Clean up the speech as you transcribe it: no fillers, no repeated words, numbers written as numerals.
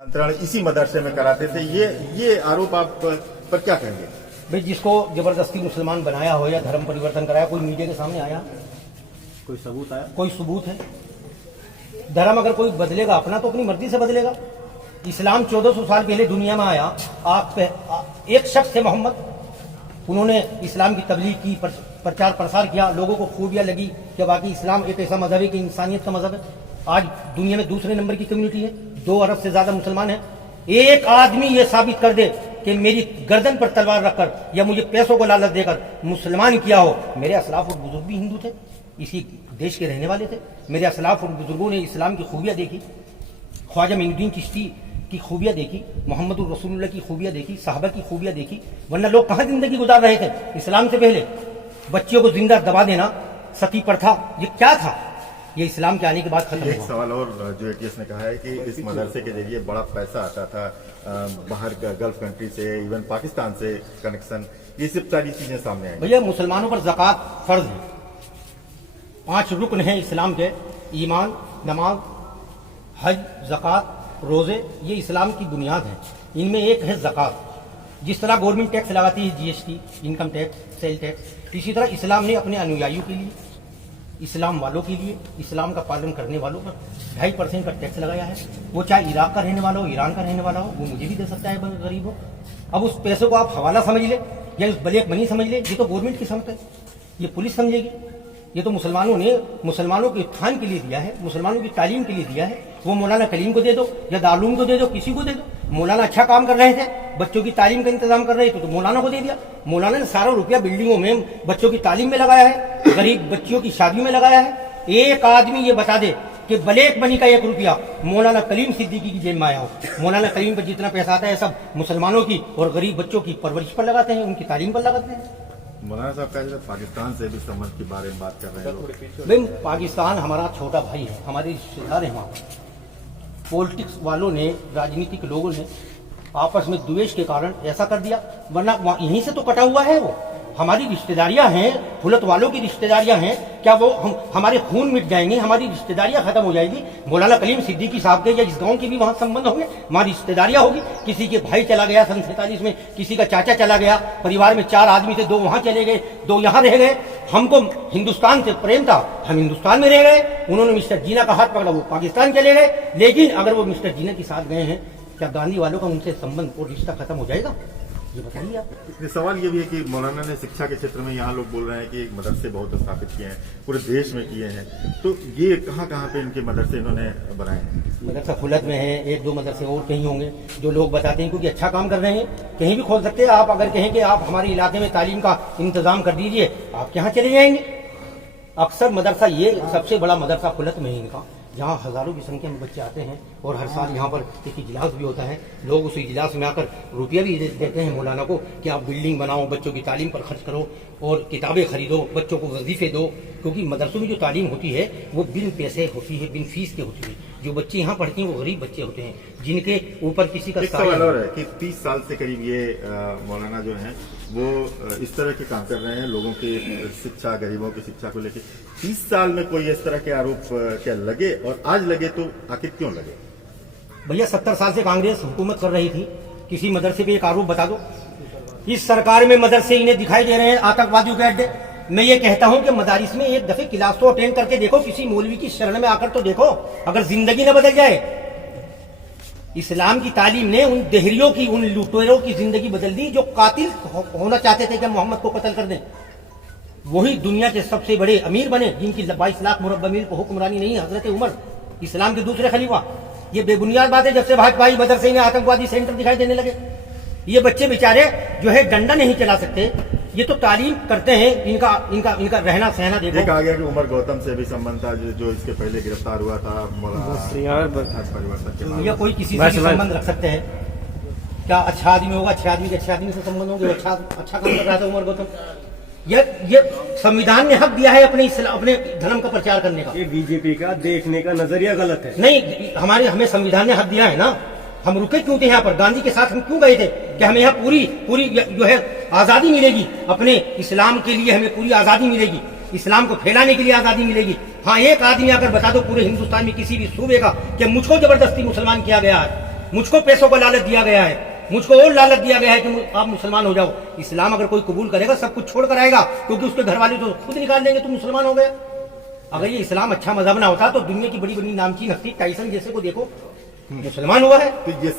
अंतराल इसी मदरसे में कराते थे। ये आरोप आप पर क्या कहेंगे? भाई, जिसको जबरदस्ती मुसलमान बनाया हो या धर्म परिवर्तन कराया, कोई मीडिया के सामने आया? कोई सबूत आया? कोई सबूत है? धर्म अगर कोई बदलेगा अपना तो अपनी मर्जी से बदलेगा। इस्लाम 1400 साल पहले दुनिया में आया। आप एक शख्स थे मोहम्मद, उन्होंने इस्लाम की तबलीग की, प्रचार प्रसार किया, लोगों को खूबियां लगी कि बाकी इस्लाम एक ऐसा मजहब है कि इंसानियत का मजहब है। आज दुनिया में दूसरे नंबर की कम्युनिटी है, 2 अरब से ज्यादा मुसलमान हैं। एक आदमी ये साबित कर दे कि मेरी गर्दन पर तलवार रखकर या मुझे पैसों को लालच देकर मुसलमान किया हो। मेरे असलाफ और बुजुर्ग भी हिंदू थे, इसी देश के रहने वाले थे। मेरे असलाफ और बुजुर्गों ने इस्लाम की खूबियां देखी, ख्वाजा मोइनुद्दीन चिश्ती की खूबियां देखी, मोहम्मद रसूलुल्लाह की खूबियां देखी, साहबा की खूबियां देखी। वरना लोग कहां जिंदगी गुजार रहे थे इस्लाम से पहले? बच्चियों को जिंदा दबा देना, सती प्रथा, ये क्या था? ये इस्लाम के आने के बाद खत्म हुआ। एक सवाल और जो एटीएस ने कहा है कि इस मदरसे के जरिए बड़ा पैसा आता था बाहर गल्फ कंट्री से, इवन पाकिस्तान से कनेक्शन, ये सब सारी चीजें सामने आई। भैया, मुसलमानों पर ज़कात फर्ज है। 5 रुकन हैं इस्लाम के: ईमान, नमाज, हज, ज़कात, रोजे। ये इस्लाम की बुनियाद है। इनमें एक है ज़कात। जिस तरह गवर्नमेंट टैक्स लगाती है, GST, income tax, sale tax, इसी तरह इस्लाम ने अपने अनुयायियों के लिए, इस्लाम वालों के लिए, इस्लाम का पालन करने वालों पर 2.5% का टैक्स लगाया है। वो चाहे इराक का रहने वाला हो, ईरान का रहने वाला हो, वो मुझे भी दे सकता है, गरीब हो। अब उस पैसे को आप हवाला समझ ले या उस ब्लैक मनी समझ ले, ये तो गवर्नमेंट की समझ है, ये पुलिस समझेगी। ये तो मुसलमानों ने मुसलमानों के उत्थान के लिए दिया है, मुसलमानों की तालीम के लिए दिया है। वो मौलाना कलीम को दे दो या दारूम को दे दो, किसी को दे दो। मौलाना अच्छा काम कर रहे थे, बच्चों की तालीम का इंतजाम कर रहे थे, तो मौलाना को दे दिया। मौलाना ने सारा रुपया बिल्डिंगों में बच्चों की तालीम में लगाया है, गरीब बच्चियों की शादियों में लगाया है। एक आदमी ये बता दे कि ब्लैक मनी का 1 रुपया मौलाना कलीम सिद्दीकी की जेब में आया हो। मौलाना कलीम पर जितना पैसा आता है सब मुसलमानों की और गरीब बच्चों की परवरिश पर लगाते हैं, उनकी तालीम पर लगाते हैं। मौलाना साहब का पाकिस्तान से भी संबंध के बारे में बात कर रहे हैं। भाई, पाकिस्तान हमारा छोटा भाई है, हमारे रिश्तेदार हैं। वहाँ पॉलिटिक्स वालों ने, राजनीतिक लोगों ने आपस में द्वेष के कारण ऐसा कर दिया, वरना यहीं से तो कटा हुआ है। वो हमारी रिश्तेदारियां हैं, फुलत वालों की रिश्तेदारियां हैं। क्या वो हमारे खून मिट जाएंगे, हमारी रिश्तेदारियां खत्म हो जाएगी? मौलाना कलीम सिद्दीकी साहब के या इस गांव के भी वहां संबंध होंगे, हमारी रिश्तेदारियां होगी। किसी के भाई चला गया सन 47 में, किसी का चाचा चला गया, परिवार में 4 आदमी थे, 2 वहां चले गए, 2 यहां रह गए। हमको हिंदुस्तान से प्रेम था, हम हिंदुस्तान में रह गए। उन्होंने मिस्टर जीना का हाथ पकड़ा, वो पाकिस्तान चले गए। लेकिन अगर वो मिस्टर जीना के साथ गए हैं, क्या गांधी वालों का उनसे संबंध और रिश्ता खत्म हो जाएगा? ये बताइए आप। सवाल ये भी है कि मौलाना ने शिक्षा के क्षेत्र में, यहाँ लोग बोल रहे हैं कि मदरसे बहुत स्थापित किए हैं, पूरे देश में किए हैं, तो ये कहाँ कहाँ पे इनके मदरसे इन्होंने बनाए हैं? मदरसा फुलत में है, 1-2 मदरसे और कहीं होंगे जो लोग बताते हैं, क्योंकि अच्छा काम कर रहे हैं। कहीं भी खोल सकते हैं आप। अगर कहें कि आप हमारे इलाके में तालीम का इंतजाम कर दीजिए, आप यहाँ चले जाएंगे। अक्सर मदरसा, ये सबसे बड़ा मदरसा फुलत में है इनका, जहाँ हजारों की संख्या में बच्चे आते हैं और हर साल यहाँ पर एक इजलास भी होता है। लोग उस इजलास में आकर रुपया भी देते हैं मौलाना को कि आप बिल्डिंग बनाओ, बच्चों की तालीम पर खर्च करो और किताबें खरीदो, बच्चों को वजीफे दो। क्योंकि मदरसों में जो तालीम होती है वो बिन पैसे होती है, बिन फीस के होती है। जो बच्चे यहाँ पढ़ते हैं वो गरीब बच्चे होते हैं, जिनके ऊपर किसी का सवाल और है कि 30 साल से करीब ये मौलाना जो है वो इस तरह के काम कर रहे हैं, लोगों की शिक्षा, गरीबों की शिक्षा को लेकर। 30 साल में कोई इस तरह के आरोप क्या लगे, और आज लगे तो आखिर क्यों लगे? भैया, 70 साल से कांग्रेस हुकूमत कर रही थी, किसी मदरसे पे एक आरोप बता दो। इस सरकार में मदरसे इन्हें दिखाई दे रहे हैं आतंकवादियों के अड्डे। मैं ये कहता हूं कि मदारिस में एक दफे क्लास तो अटेंड करके देखो, किसी मौलवी की शरण में आकर तो देखो, अगर जिंदगी न बदल जाए। इस्लाम की तालीम ने उन देहरियों की, उन लुटेरों की जिंदगी बदल दी जो कातिल होना चाहते थे कि मोहम्मद को कत्ल कर दें। वही दुनिया के सबसे बड़े अमीर बने, जिनकी 22 लाख मुरब्बा मील को हुक्मरानी नहीं, हजरत उमर, इस्लाम के दूसरे खलीफा। ये बेबुनियाद बात है जब से भाजपाई मदरसे में आतंकवादी सेंटर दिखाई देने लगे। ये बच्चे बेचारे जो है डंडा नहीं चला सकते, ये तो तालीम करते हैं। इनका रहना सहना देखो। कहा गया कि उमर गौतम से भी संबंध था, जो इसके पहले गिरफ्तार हुआ था परिवर्तन। या कोई किसी से संबंध रख सकते हैं क्या? अच्छा आदमी होगा, अच्छे आदमी के अच्छे आदमी से संबंध होंगे। अच्छा काम कर रहा था उमर गौतम। ये संविधान ने हक दिया है अपने धर्म का प्रचार करने का। ये बीजेपी का देखने का नजरिया गलत है। नहीं, हमें संविधान ने हक दिया है ना। हम रुके क्यों थे यहाँ पर? गांधी के साथ हम क्यों गए थे कि हमें यहाँ पूरी जो है आजादी मिलेगी, अपने इस्लाम के लिए हमें पूरी आजादी मिलेगी, इस्लाम को फैलाने के लिए आजादी मिलेगी। हाँ, एक आदमी आकर बता दो पूरे हिंदुस्तान में किसी भी सूबे का कि मुझको जबरदस्ती मुसलमान किया गया है, मुझको पैसों का लालच दिया गया है, मुझको और लालच दिया गया है कि आप मुसलमान हो जाओ। इस्लाम अगर कोई कबूल करेगा सब कुछ छोड़ कर आएगा, क्योंकि उसके घर वाले तो खुद निकाल देंगे तुम मुसलमान हो गए। अगर ये इस्लाम अच्छा मजहब ना होता तो दुनिया की बड़ी बड़ी नामचीन हस्ती टाइसन जैसे को देखो मुसलमान हुआ है। तो ये